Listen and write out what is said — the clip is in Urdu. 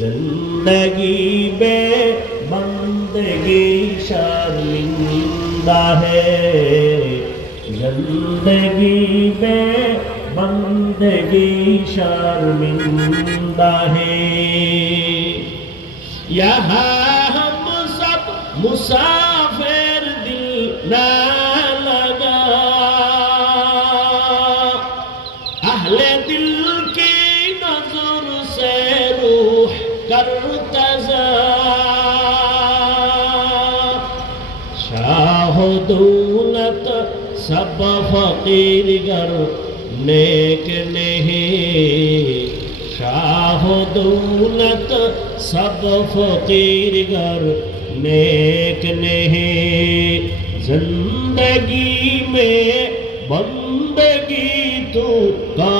زندگی بے بندگی شرمندہ ہے۔ زندگی بے بندگی شرمندہ ہے۔ یہاں ہم سب مسافر دل نہ لگا۔ اہل دل کی دولت سب فقیر گر نیک نہیں۔ شاہ دولت سب فقیر گر نیک نہیں۔ زندگی میں بندگی تو کار